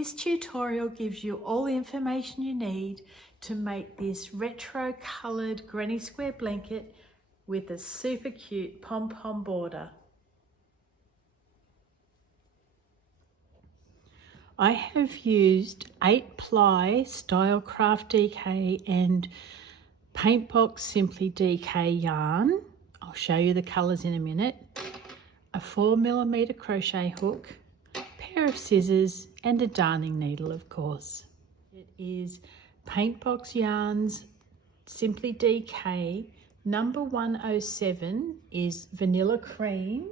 This tutorial gives you all the information you need to make this retro coloured granny square blanket with a super cute pom-pom border. I have used 8-ply Stylecraft DK and Paintbox Simply DK yarn. I'll show you the colours in a minute. A 4mm crochet hook, pair of scissors and a darning needle, of course. It is Paintbox Yarns Simply DK. Number 107 is Vanilla Cream.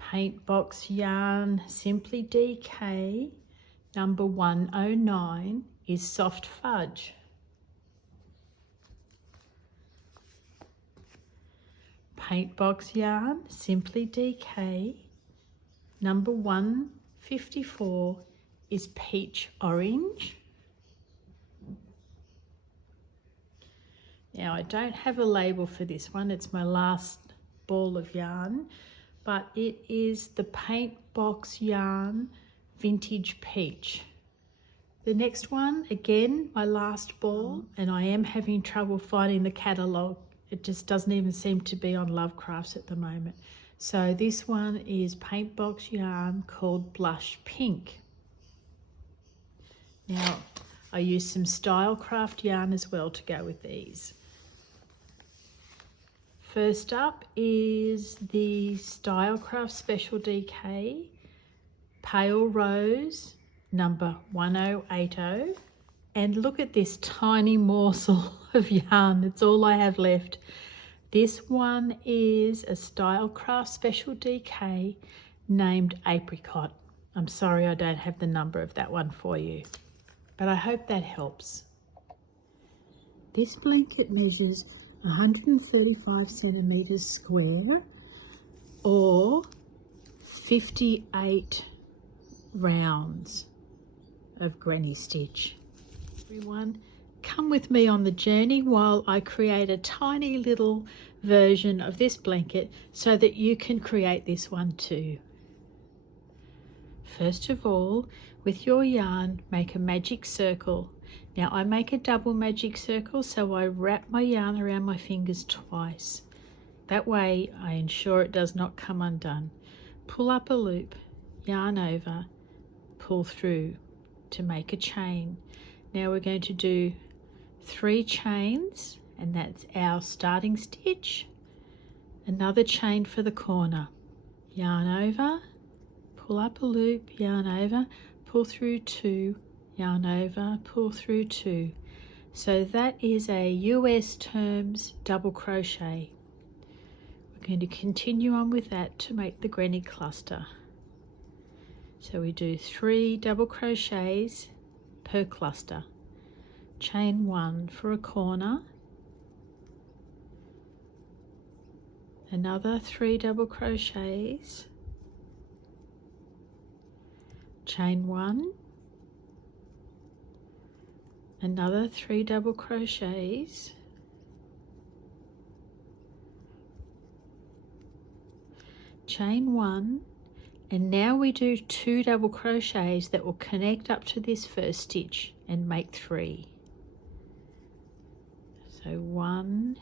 Paintbox Yarn Simply DK. Number 109 is Soft Fudge. Paintbox Yarn Simply DK. Number 154 is Peach Orange. Now I don't have a label for this one, it's my last ball of yarn, but it is the Paintbox Yarn Vintage Peach. The next one, again, my last ball, and I am having trouble finding the catalogue. It just doesn't even seem to be on Lovecrafts at the moment. So this one is Paintbox Yarn called Blush Pink. Now I use some Stylecraft yarn as well to go with these. First up is the Stylecraft Special DK Pale Rose number 1080. And look at this tiny morsel of yarn. That's all I have left. This one is a Stylecraft Special DK named Apricot. I'm sorry I don't have the number of that one for you, but I hope that helps. This blanket measures 135 centimeters square or 58 rounds of granny stitch. Everyone, come with me on the journey while I create a tiny little version of this blanket so that you can create this one too. First of all, with your yarn, make a magic circle. Now I make a double magic circle, so I wrap my yarn around my fingers twice. That way I ensure it does not come undone. Pull up a loop, yarn over, pull through to make a chain. Now we're going to do 3 chains, and that's our starting stitch. Another chain for the corner. Yarn over, pull up a loop, yarn over, pull through 2, yarn over, pull through 2. So that is a US terms double crochet. We're going to continue on with that to make the granny cluster. So we do 3 double crochets per cluster. Chain 1 for a corner, another 3 double crochets, chain 1, another 3 double crochets, chain 1, and now we do 2 double crochets that will connect up to this first stitch and make 3. So 1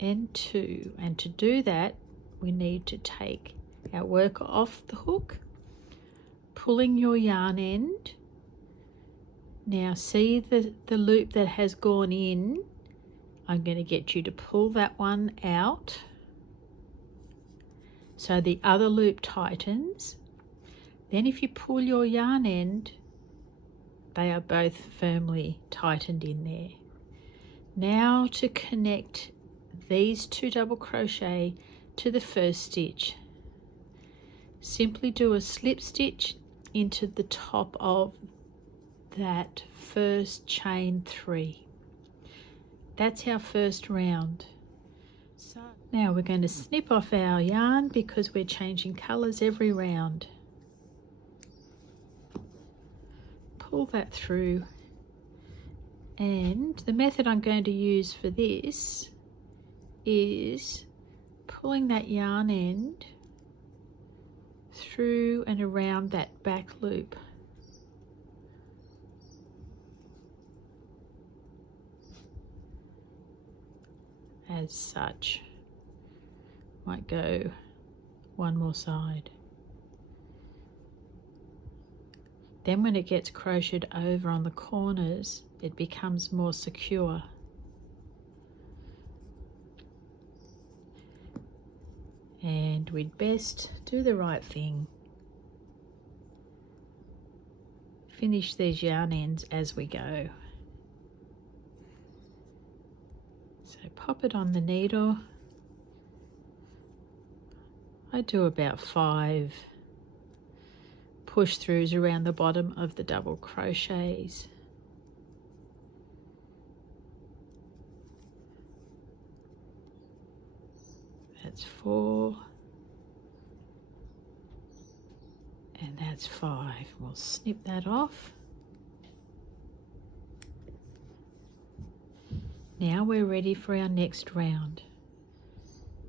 and 2, and to do that we need to take our worker off the hook, pulling your yarn end. Now see the loop that has gone in. I'm going to get you to pull that one out so the other loop tightens. Then if you pull your yarn end, they are both firmly tightened in there. Now to connect these 2 double crochet to the first stitch, simply do a slip stitch into the top of that first chain 3. That's our first round. So now we're going to snip off our yarn because we're changing colours every round. Pull that through, and the method I'm going to use for this is pulling that yarn end through and around that back loop. As such. Might go one more side. Then when it gets crocheted over on the corners, it becomes more secure. And we'd best do the right thing. Finish these yarn ends as we go. So pop it on the needle. I do about 5 push throughs around the bottom of the double crochets. That's 4 and that's 5. We'll snip that off. Now we're ready for our next round.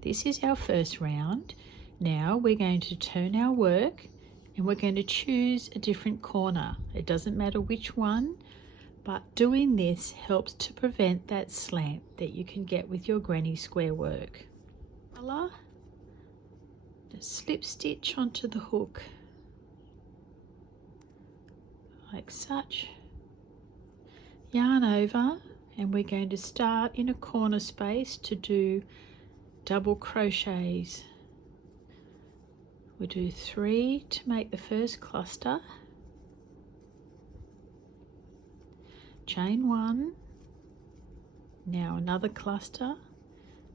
This is our first round. Now we're going to turn our work and we're going to choose a different corner. It doesn't matter which one, but doing this helps to prevent that slant that you can get with your granny square work. Just slip stitch onto the hook like such. Yarn over, and we're going to start in a corner space to do double crochets. We do 3 to make the first cluster, chain 1, now another cluster.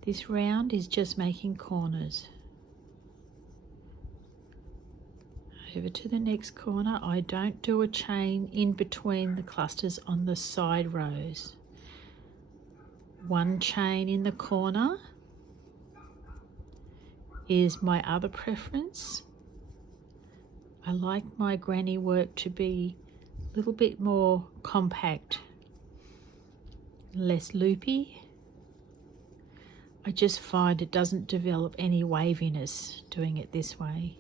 This round is just making corners. Over to the next corner. I don't do a chain in between the clusters on the side rows. 1 chain in the corner is my other preference. I like my granny work to be a little bit more compact, less loopy. I just find it doesn't develop any waviness doing it this way.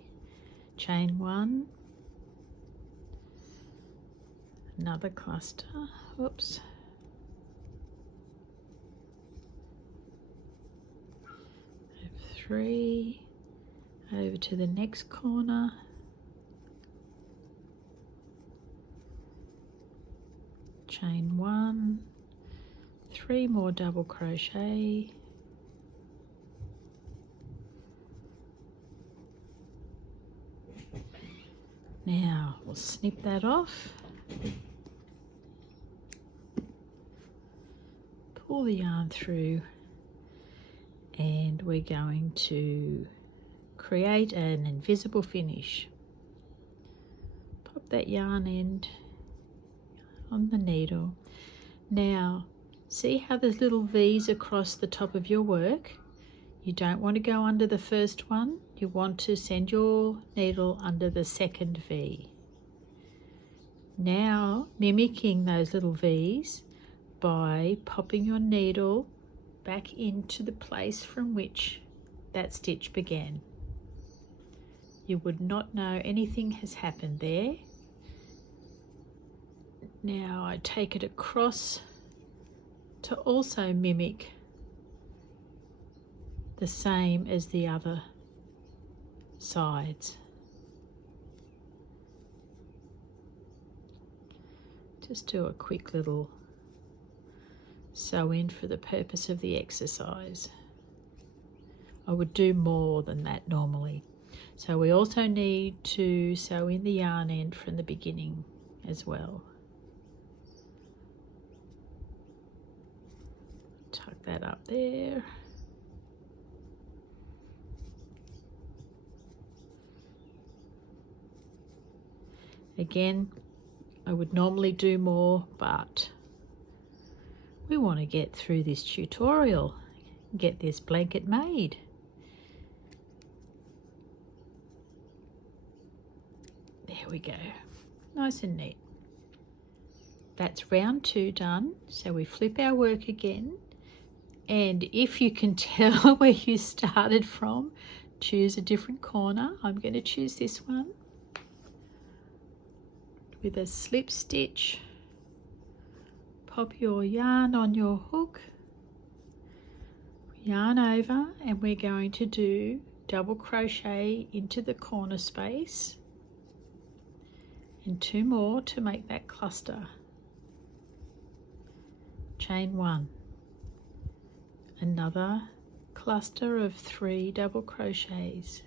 Chain 1, another cluster, oops. 3, over to the next corner, chain 1, 3 more double crochet, now we'll snip that off, pull the yarn through, and we're going to create an invisible finish. Pop that yarn end on the needle. Now see how there's little V's across the top of your work? You don't want to go under the first one, you want to send your needle under the second V. Now mimicking those little V's by popping your needle back into the place from which that stitch began. You would not know anything has happened there. Now I take it across to also mimic the same as the other sides. Just do a quick little sew in for the purpose of the exercise. I would do more than that normally. So we also need to sew in the yarn end from the beginning as well. Tuck that up there. Again, I would normally do more, but we want to get through this tutorial, get this blanket made. There we go, nice and neat. That's round 2 done, so we flip our work again, and if you can tell where you started from, choose a different corner. I'm going to choose this one with a slip stitch. Pop your yarn on your hook, yarn over, and we're going to do double crochet into the corner space and 2 more to make that cluster. Chain 1, another cluster of 3 double crochets.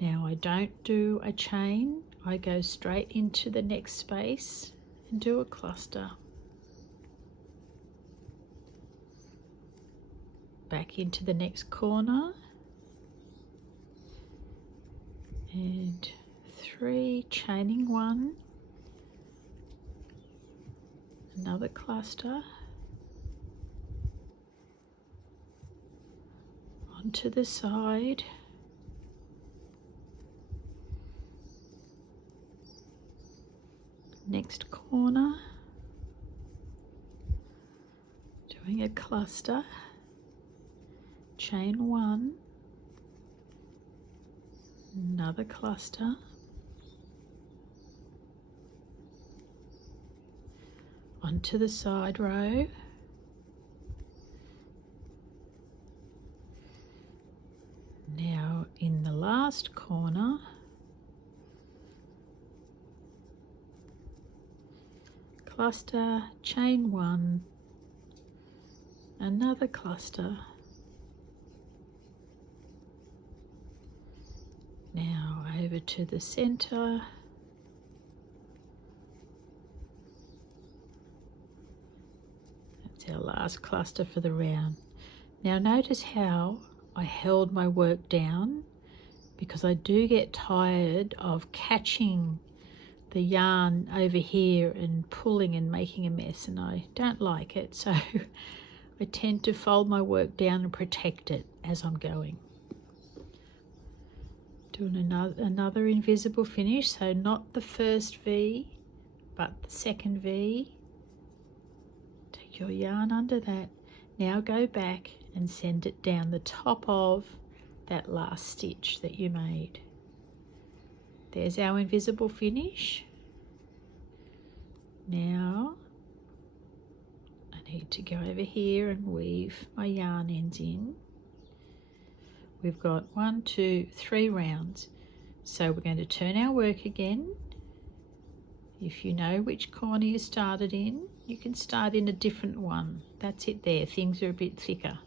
Now I don't do a chain, I go straight into the next space and do a cluster. Back into the next corner and 3, chaining 1, another cluster, onto the side, next corner, doing a cluster, chain 1, another cluster, onto the side row, now in the last corner cluster, chain 1, another cluster, now over to the center, that's our last cluster for the round. Now notice how I held my work down, because I do get tired of catching the yarn over here and pulling and making a mess, and I don't like it, so I tend to fold my work down and protect it as I'm going. Doing another invisible finish, so not the first V but the second V. Take your yarn under that. Now go back and send it down the top of that last stitch that you made. There's our invisible finish. Now I need to go over here and weave my yarn ends in. We've got 1, 2, 3 rounds, so we're going to turn our work again. If you know which corner you started in, you can start in a different one. That's it there, things are a bit thicker.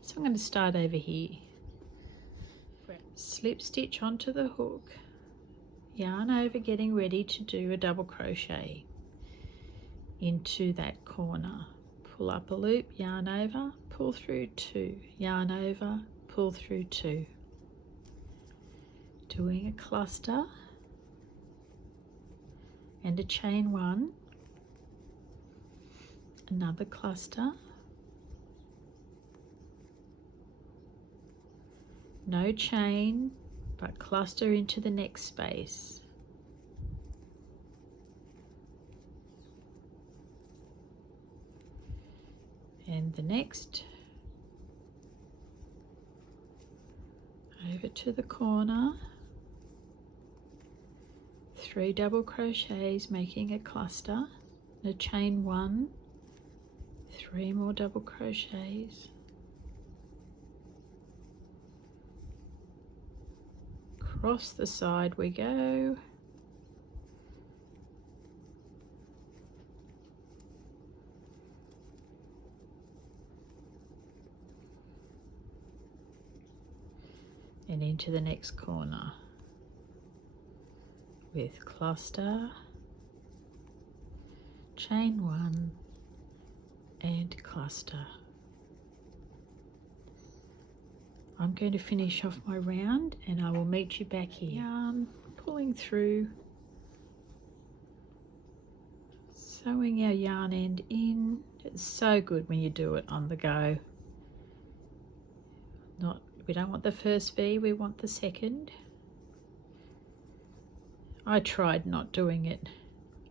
So I'm going to start over here. Slip stitch onto the hook, yarn over, getting ready to do a double crochet into that corner. Pull up a loop, yarn over, pull through 2, yarn over, pull through 2. Doing a cluster and a chain 1, another cluster, no chain but cluster into the next space, and the next, over to the corner, 3 double crochets making a cluster, a chain 1, 3 more double crochets, across the side we go, and into the next corner with cluster, chain 1 and cluster. I'm going to finish off my round and I will meet you back here. Yarn, pulling through, sewing our yarn end in. It's so good when you do it on the go. We don't want the first V, we want the second. I tried not doing it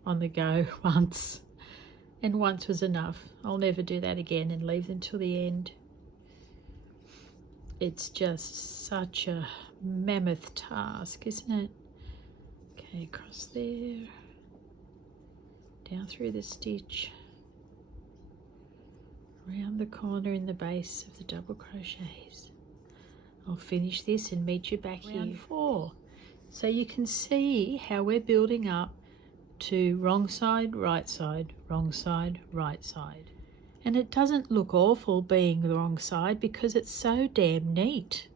on the go once, and once was enough. I'll never do that again and leave them till the end. it's just such a mammoth task, isn't it? Okay, across there, down through the stitch, around the corner in the base of the double crochets. I'll finish this and meet you back here. Round 4. So you can see how we're building up to wrong side, right side, wrong side, right side. And it doesn't look awful being the wrong side because it's so damn neat.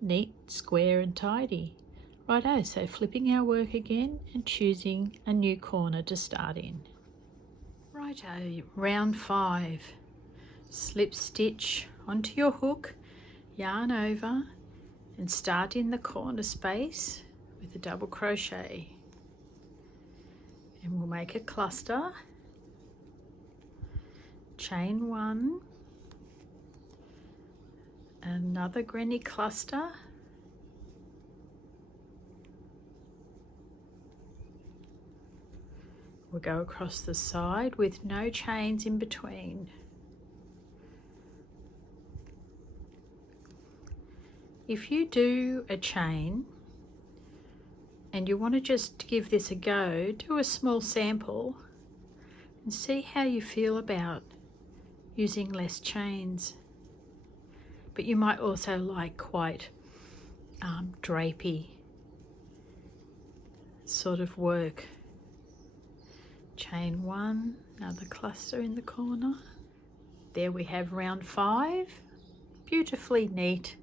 Neat, square and tidy. Righto, so flipping our work again and choosing a new corner to start in. Righto, round 5. Slip stitch onto your hook, yarn over and start in the corner space with a double crochet. And we'll make a cluster, chain 1, another granny cluster, we'll go across the side with no chains in between. If you do a chain and you want to just give this a go, do a small sample and see how you feel about using less chains. But you might also like quite drapey sort of work. Chain 1, another cluster in the corner. There we have round 5, beautifully neat.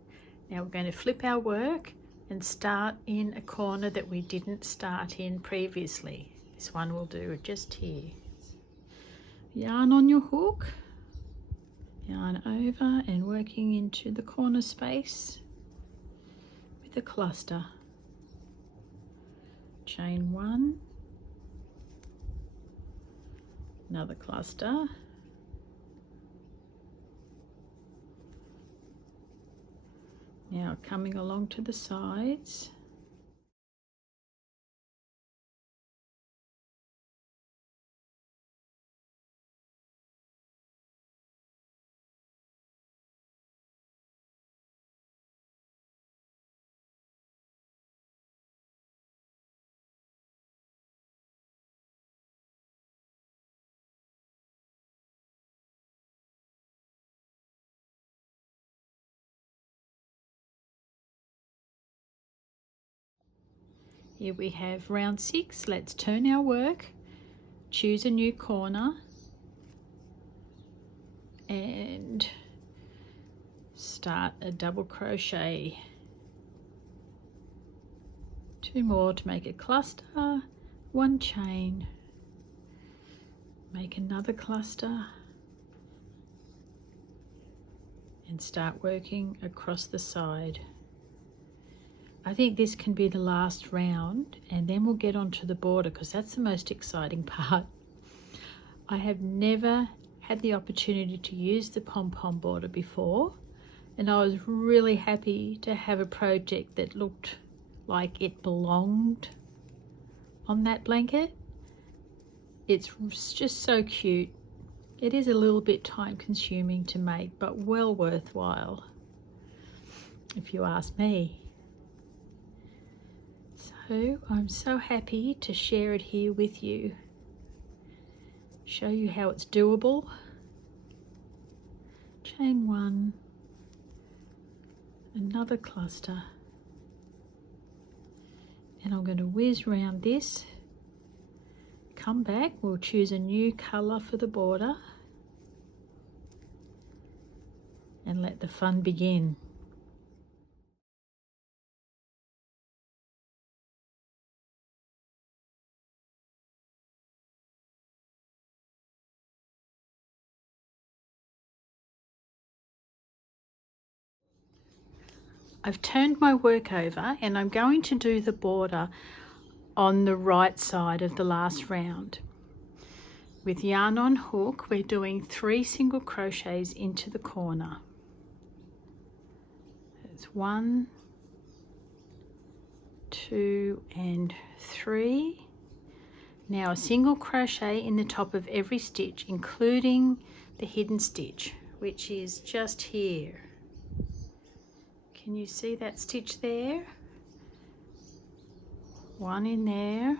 Now we're going to flip our work and start in a corner that we didn't start in previously. This one will do just here. Yarn on your hook, yarn over and working into the corner space with a cluster. Chain 1, another cluster, now coming along to the sides, here we have round 6. Let's turn our work, choose a new corner and start a double crochet. 2 more to make a cluster, 1 chain, make another cluster and start working across the side. I think this can be the last round and then we'll get onto the border because that's the most exciting part. I have never had the opportunity to use the Pom Pom border before and I was really happy to have a project that looked like it belonged on that blanket. It's just so cute. It is a little bit time consuming to make but well worthwhile if you ask me. So I'm so happy to share it here with you, show you how it's doable. Chain 1, another cluster, and I'm going to whiz round this, come back, we'll choose a new colour for the border and let the fun begin. I've turned my work over and I'm going to do the border on the right side of the last round. With yarn on hook, we're doing 3 single crochets into the corner. That's 1, 2 and 3. Now a single crochet in the top of every stitch, including the hidden stitch, which is just here. Can you see that stitch there? One in there,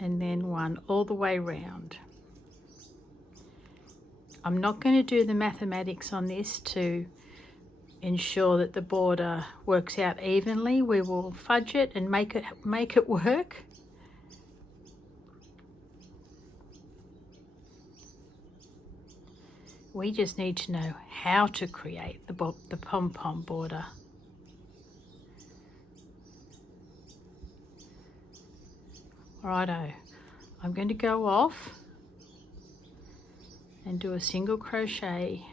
and then one all the way round. I'm not going to do the mathematics on this to ensure that the border works out evenly. We will fudge it and make it work. We just need to know how to create the pom-pom border. Righto, I'm going to go off and do a single crochet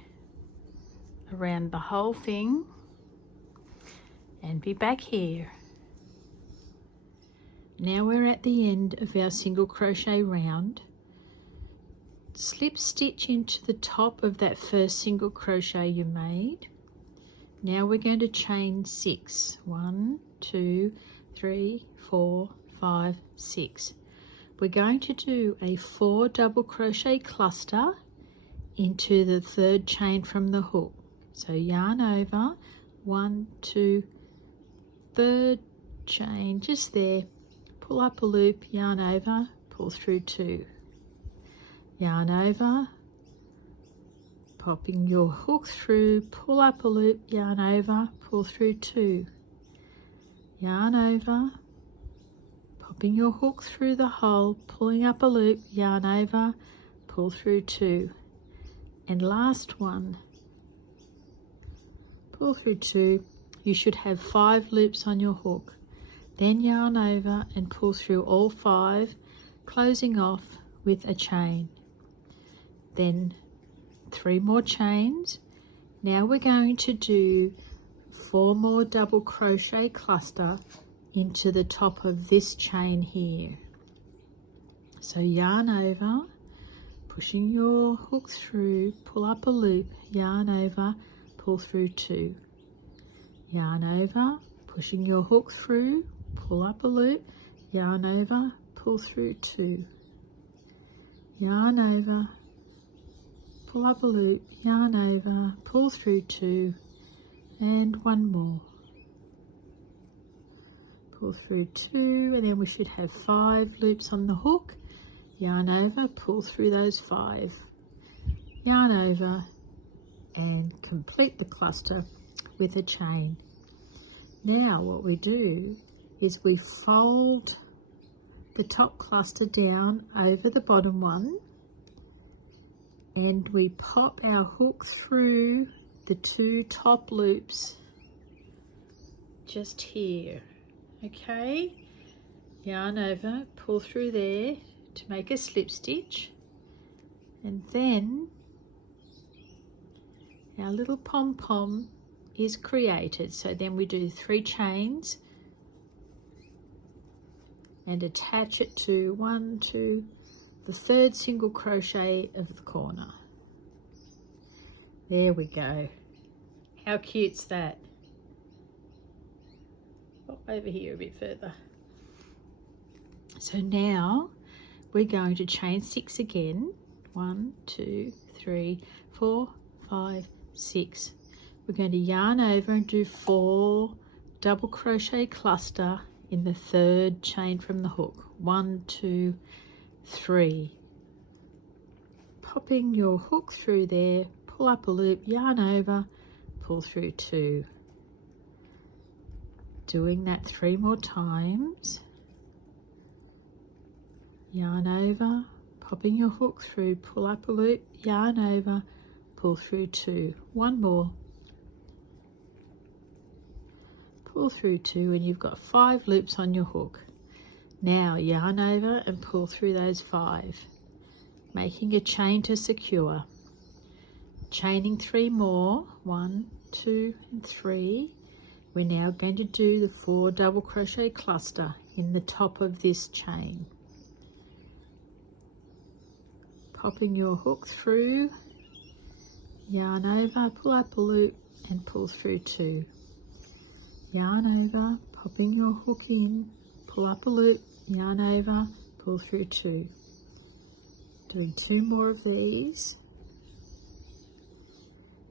around the whole thing and be back here. Now we're at the end of our single crochet round. Slip stitch into the top of that first single crochet you made. Now we're going to chain 6. 1, 2, 3, 4, 5, 6. We're going to do a 4 double crochet cluster into the third chain from the hook. So yarn over, 1, 2, third chain just there, pull up a loop, yarn over, pull through 2, yarn over, popping your hook through, pull up a loop, yarn over, pull through 2, yarn over, popping your hook through the hole, pulling up a loop, yarn over, pull through 2, and last one, pull through 2. You should have 5 loops on your hook. Then yarn over and pull through all 5, closing off with a chain. Then 3 more chains. Now we're going to do 4 more double crochet cluster into the top of this chain here. So yarn over, pushing your hook through, pull up a loop, yarn over, pull through 2, yarn over, pushing your hook through, pull up a loop, yarn over, pull through 2, yarn over, pull up a loop, yarn over, pull through 2, and 1 more, pull through 2, and then we should have 5 loops on the hook, yarn over, pull through those 5, yarn over, and complete the cluster with a chain. Now what we do is we fold the top cluster down over the bottom one, and we pop our hook through the 2 top loops just here. Okay, yarn over, pull through there to make a slip stitch, and then our little pom-pom is created. So then we do 3 chains and attach it to 1, 2, the third single crochet of the corner. There we go. How cute's that? Oh, over here a bit further. So now we're going to chain 6 again. 1, 2, 3, 4, 5, 6. We're going to yarn over and do 4 double crochet cluster in the third chain from the hook. 1, 2, 3. Popping your hook through there, pull up a loop, yarn over, pull through 2. Doing that 3 more times. Yarn over, popping your hook through, pull up a loop, yarn over, pull through 2. 1 more. Pull through 2, and you've got 5 loops on your hook. Now yarn over and pull through those 5, making a chain to secure. Chaining 3 more, 1, 2, and 3. We're now going to do the 4 double crochet cluster in the top of this chain. Popping your hook through, yarn over, pull up a loop, and pull through 2. Yarn over, popping your hook in, pull up a loop, yarn over, pull through 2. Doing 2 more of these.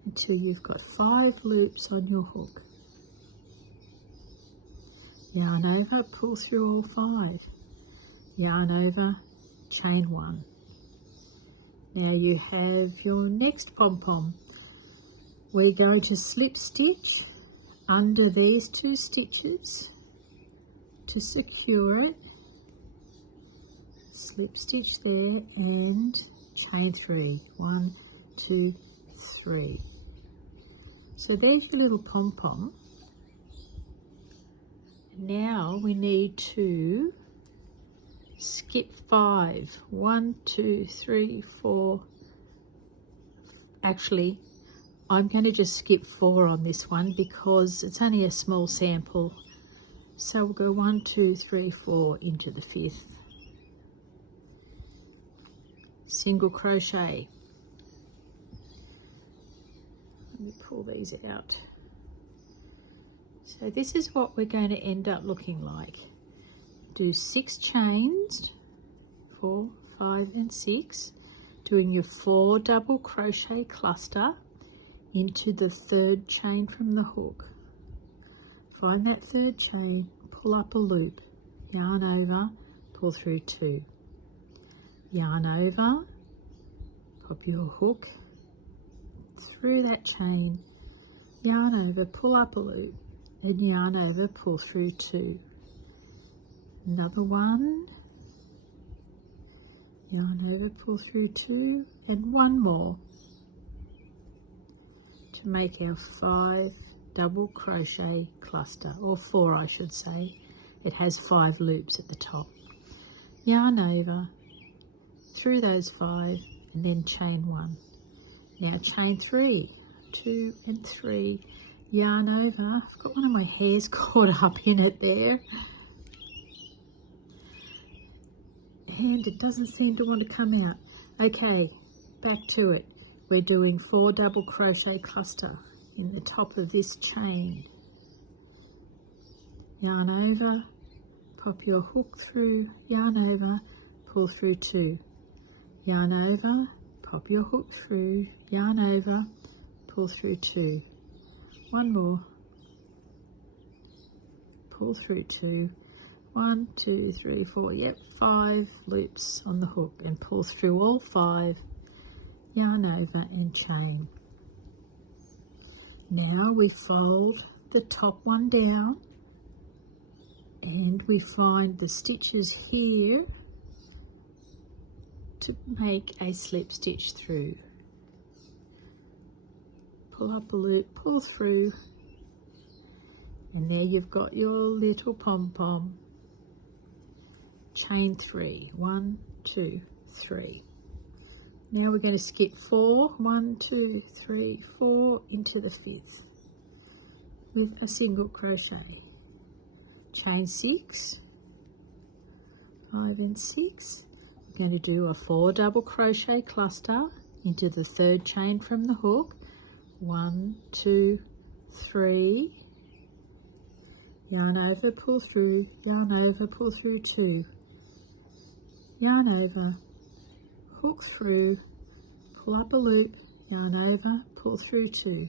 until you've got 5 loops on your hook. Yarn over, pull through all 5. Yarn over, chain 1. Now you have your next pom-pom. We're going to slip stitch under these 2 stitches to secure it. Slip stitch there and chain 3. 1, 2, 3. So there's your little pom-pom. Now we need to skip 5. 1, 2, 3, 4. Actually, I'm going to just skip 4 on this one because it's only a small sample. So we'll go 1, 2, 3, 4 into the 5th. Single crochet. Let me pull these out. So this is what we're going to end up looking like. Do 6 chains, 4, 5 and 6, doing your 4 double crochet cluster into the 3rd chain from the hook. Find that 3rd chain, pull up a loop, yarn over, pull through 2. Yarn over, pop your hook through that chain, yarn over, pull up a loop, and yarn over, pull through 2. Another one, yarn over, pull through 2, and one more to make our 5 double crochet cluster, or 4 I should say. It has 5 loops at the top. Yarn over through those 5 and then chain 1. Now chain 3, 2 and 3, yarn over. I've got one of my hairs caught up in it there. And it doesn't seem to want to come out. Okay, back to it. We're doing 4 double crochet cluster in the top of this chain. Yarn over, pop your hook through, yarn over, pull through 2. Yarn over, pop your hook through, yarn over, pull through 2. One more. Pull through 2. 1, 2, 3, 4, yep, 5 loops on the hook, and pull through all 5, yarn over and chain. Now we fold the top one down and we find the stitches here to make a slip stitch through. Pull up a loop, pull through, and there you've got your little pom-pom. Chain 3, 1, 2, 3. Now we're going to skip 4, 1, 2, 3, 4 into the 5th with a single crochet. Chain 6, 5 and 6. We're going to do a 4 double crochet cluster into the 3rd chain from the hook. 1, 2, 3. Yarn over, pull through, yarn over, pull through 2. Yarn over, hook through, pull up a loop, yarn over, pull through 2.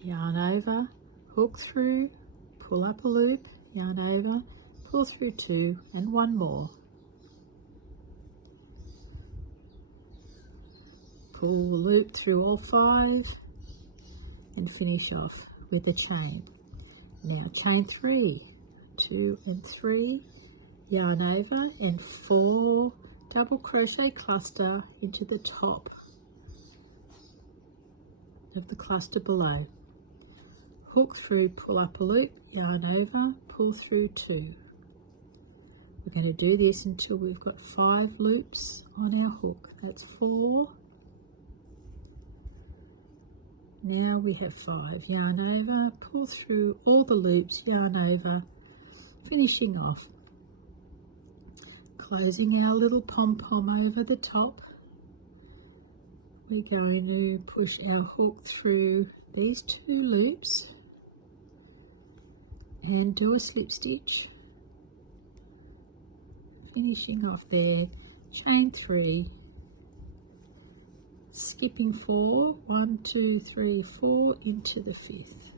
Yarn over, hook through, pull up a loop, yarn over, pull through 2, and one more. Pull the loop through all 5 and finish off with a chain. Now chain 3, 2 and 3, yarn over and 4 double crochet cluster into the top of the cluster below. Hook through, pull up a loop, yarn over, pull through 2. We're going to do this until we've got 5 loops on our hook. That's 4. Now we have 5. Yarn over, pull through all the loops, yarn over, finishing off. Closing our little pom-pom over the top. We're going to push our hook through these 2 loops and do a slip stitch. Finishing off there, chain 3, skipping 4, 1, 2, 3, 4 into the 5th.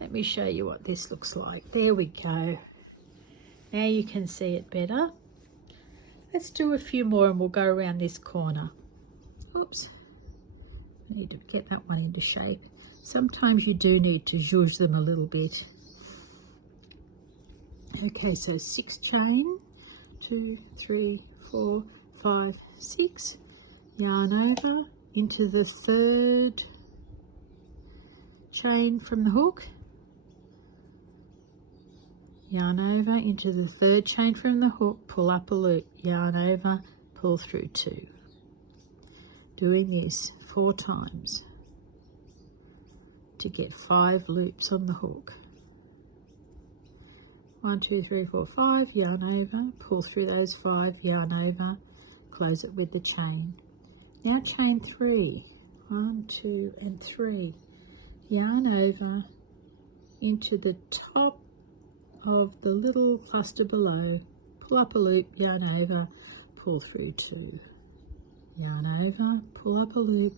Let me show you what this looks like. There we go. Now you can see it better. Let's do a few more and we'll go around this corner. Oops, I need to get that one into shape. Sometimes you do need to zhuzh them a little bit. Okay, so 6 chain, 2, 3, 4, 5, 6. Yarn over into the 3rd chain from the hook. Yarn over into the 3rd chain from the hook, pull up a loop, yarn over, pull through 2. Doing this 4 times to get 5 loops on the hook. 1, 2, 3, 4, 5, yarn over, pull through those 5, yarn over, close it with the chain. Now chain 3, 1, 2 and 3, yarn over into the top of the little cluster below, pull up a loop, yarn over, pull through 2, yarn over, pull up a loop,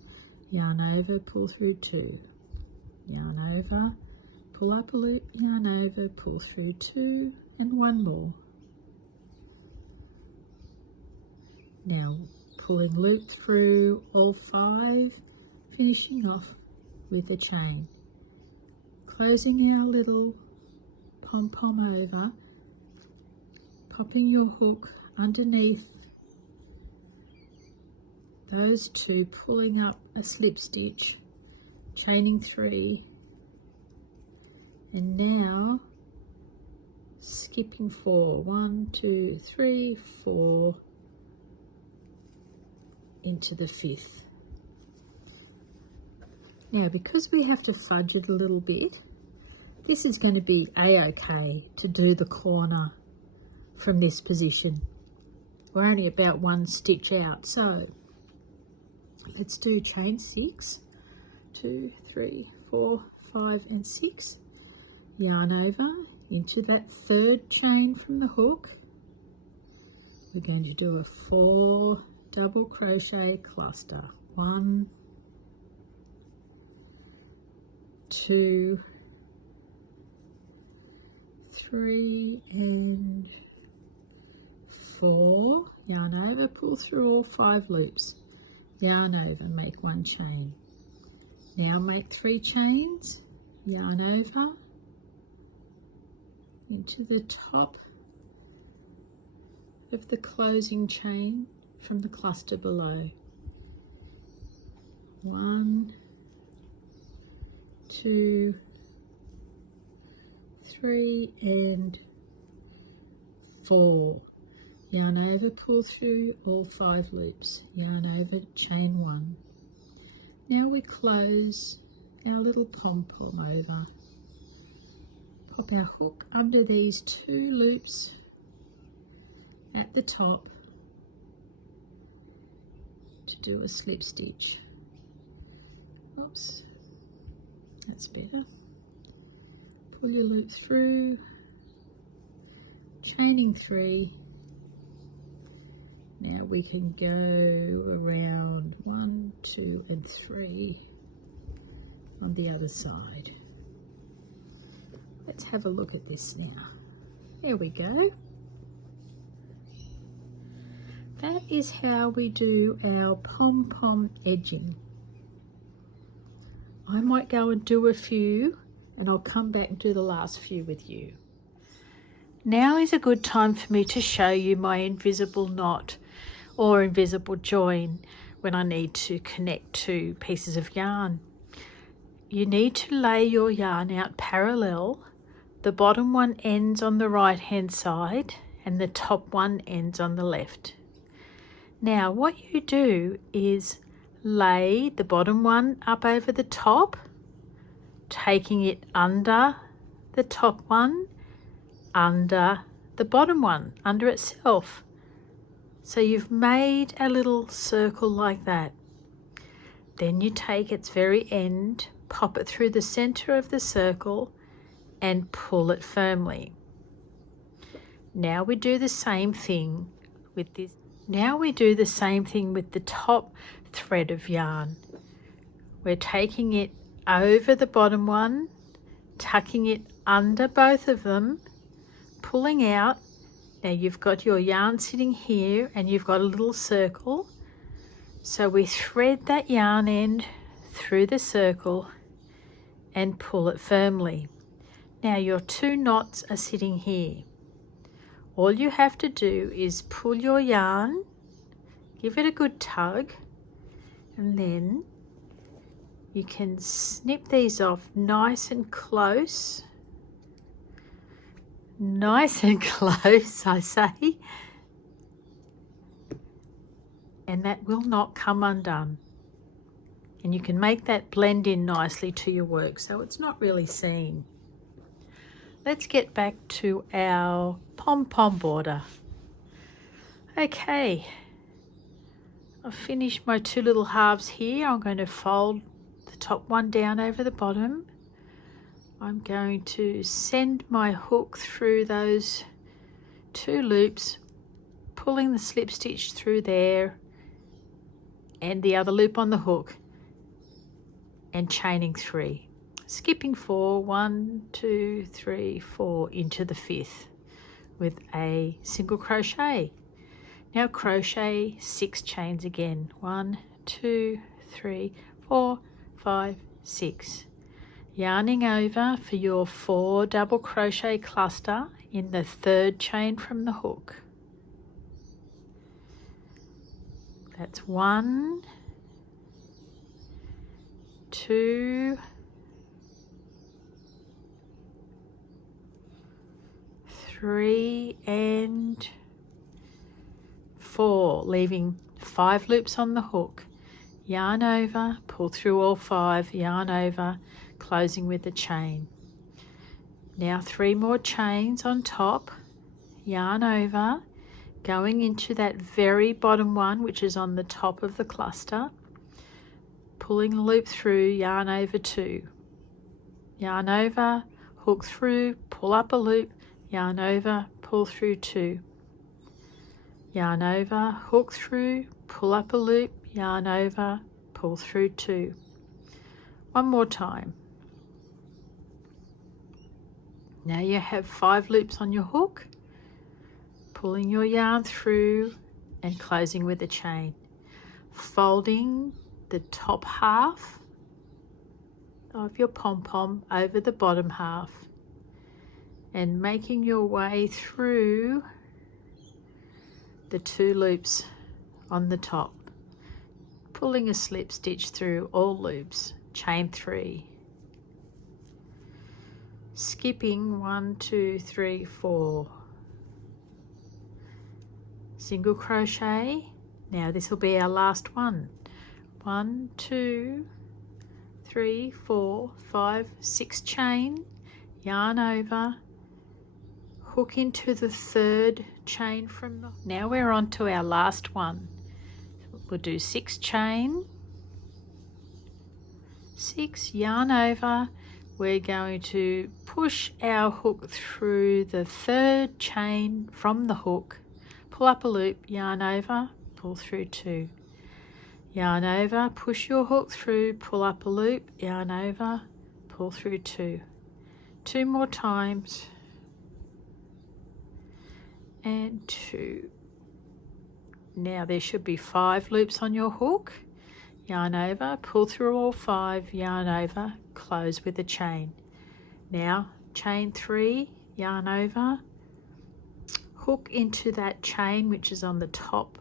yarn over, pull through 2, yarn over, pull up a loop, yarn over, pull through 2, and 1 more. Now pulling loop through all 5, finishing off with a chain, closing our little pom-pom over, popping your hook underneath those 2, pulling up a slip stitch, chaining 3, and now skipping 4, 1, 2, 3, 4 into the 5th. Now because we have to fudge it a little bit, this is going to be a-okay to do the corner from this position. We're only about 1 stitch out, so let's do chain 6, 2, 3, 4, 5 and 6, yarn over into that 3rd chain from the hook. We're going to do a 4 double crochet cluster, 1, 2, 3 and 4, yarn over, pull through all 5 loops, yarn over, make 1 chain. Now make 3 chains, yarn over into the top of the closing chain from the cluster below. 1, 2, 3 and 4. Yarn over, pull through all 5 loops, yarn over, chain 1. Now we close our little pom-pom over. Pop our hook under these 2 loops at the top to do a slip stitch. Oops, that's better. Pull your loop through, chaining 3. Now we can go around 1, 2 and 3 on the other side. Let's have a look at this now. There we go. That is how we do our pom-pom edging. I might go and do a few and I'll come back and do the last few with you. Now is a good time for me to show you my invisible knot or invisible join when I need to connect 2 pieces of yarn. You need to lay your yarn out parallel. The bottom one ends on the right hand side and the top one ends on the left. Now what you do is lay the bottom one up over the top, taking it under the top one, under the bottom one, under itself. So you've made a little circle like that. Then you take its very end, pop it through the center of the circle and pull it firmly. Now we do the same thing with this. Now we do the same thing with the top thread of yarn. We're taking it over the bottom one, tucking it under both of them, pulling out. Now you've got your yarn sitting here and you've got a little circle. So we thread that yarn end through the circle and pull it firmly. Now your 2 knots are sitting here. All you have to do is pull your yarn, give it a good tug, and then you can snip these off nice and close. Nice and close, I say. And that will not come undone. And you can make that blend in nicely to your work so it's not really seen. Let's get back to our pom pom border. Okay, I've finished my 2 little halves here. I'm going to fold the top one down over the bottom. I'm going to send my hook through those 2 loops, pulling the slip stitch through there and the other loop on the hook, and chaining 3, skipping 4, 1, 2, 3, 4 into the 5th with a single crochet. Now crochet 6 chains again, 1, 2, 3, 4, 5, 6. Yarning over for your 4 double crochet cluster in the 3rd chain from the hook. That's 1, 2, 3 and 4, leaving 5 loops on the hook. Yarn over, pull through all 5, yarn over, closing with a chain. Now 3 more chains on top, yarn over, going into that very bottom one which is on the top of the cluster, pulling a loop through, yarn over 2, yarn over, hook through, pull up a loop, yarn over, pull through 2, yarn over, hook through, pull up a loop, yarn over, pull through 2. One more time. Now you have 5 loops on your hook, pulling your yarn through and closing with a chain, folding the top half of your pom-pom over the bottom half and making your way through the 2 loops on the top, pulling a slip stitch through all loops, chain 3, skipping 1, 2, 3, 4, single crochet. Now this will be our last one. 1, 2, 3, 4, 5, 6 chain, yarn over, hook into the 3rd chain from the... Now we're on to our last one. We'll do 6 chain, 6, yarn over. We're going to push our hook through the 3rd chain from the hook, pull up a loop, yarn over, pull through 2, yarn over, push your hook through, pull up a loop, yarn over, pull through 2. 2 more times, and 2. Now there should be 5 loops on your hook, yarn over, pull through all 5, yarn over, close with a chain. Now chain 3, yarn over, hook into that chain which is on the top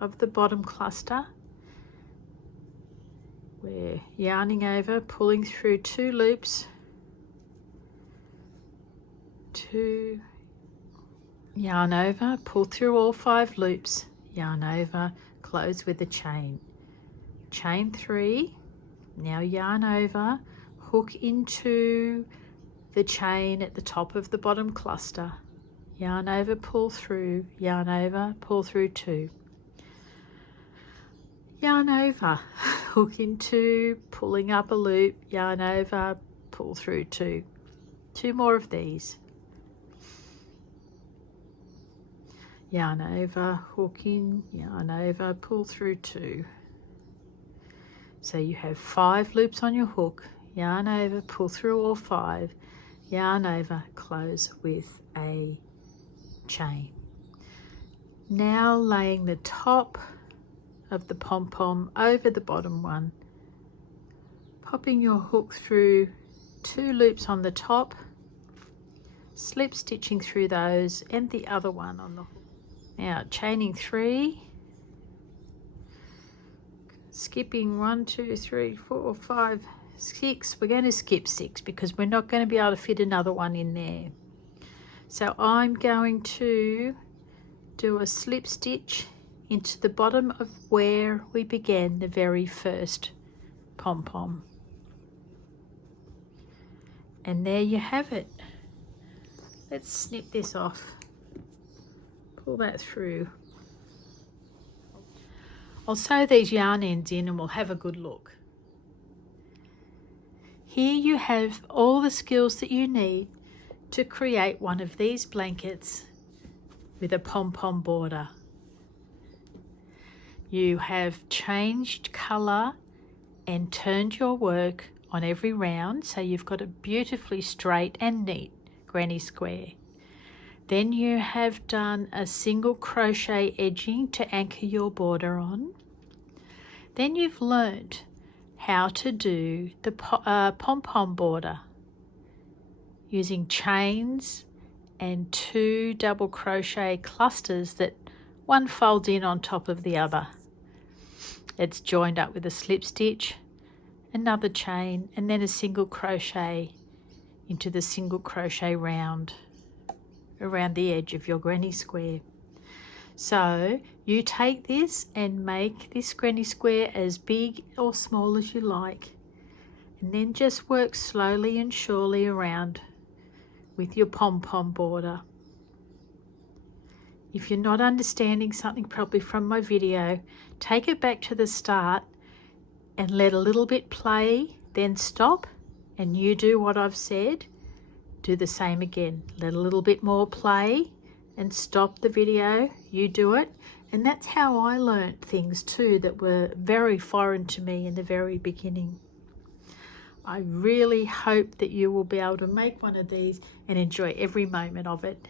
of the bottom cluster. We're yarning over, pulling through 2 loops, 2, yarn over, pull through all 5 loops, yarn over, close with a chain. Chain 3, now yarn over, hook into the chain at the top of the bottom cluster, yarn over, pull through, yarn over, pull through 2, yarn over, hook into, pulling up a loop, yarn over, pull through 2. 2 more of these. Yarn over, hook in, yarn over, pull through 2. So you have 5 loops on your hook, yarn over, pull through all 5, yarn over, close with a chain. Now laying the top of the pom-pom over the bottom one, popping your hook through 2 loops on the top, slip stitching through those and the other one on the hook. Now chaining 3, skipping 1, 2, 3, 4, 5, 6. We're going to skip 6 because we're not going to be able to fit another one in there. So I'm going to do a slip stitch into the bottom of where we began the very first pom-pom. And there you have it. Let's snip this off. Pull that through. I'll sew these yarn ends in and we'll have a good look. Here you have all the skills that you need to create one of these blankets with a pom-pom border. You have changed colour and turned your work on every round, so you've got a beautifully straight and neat granny square. Then you have done a single crochet edging to anchor your border on. Then you've learnt how to do the pom-pom border using chains and 2 double crochet clusters that one folds in on top of the other. It's joined up with a slip stitch, another chain, and then a single crochet into the single crochet round around the edge of your granny square. So you take this and make this granny square as big or small as you like, and then just work slowly and surely around with your pom-pom border. If you're not understanding something properly from my video, take it back to the start and let a little bit play, then stop, and you do what I've said. Do the same again. Let a little bit more play and stop the video. You do it. And that's how I learnt things too that were very foreign to me in the very beginning. I really hope that you will be able to make one of these and enjoy every moment of it.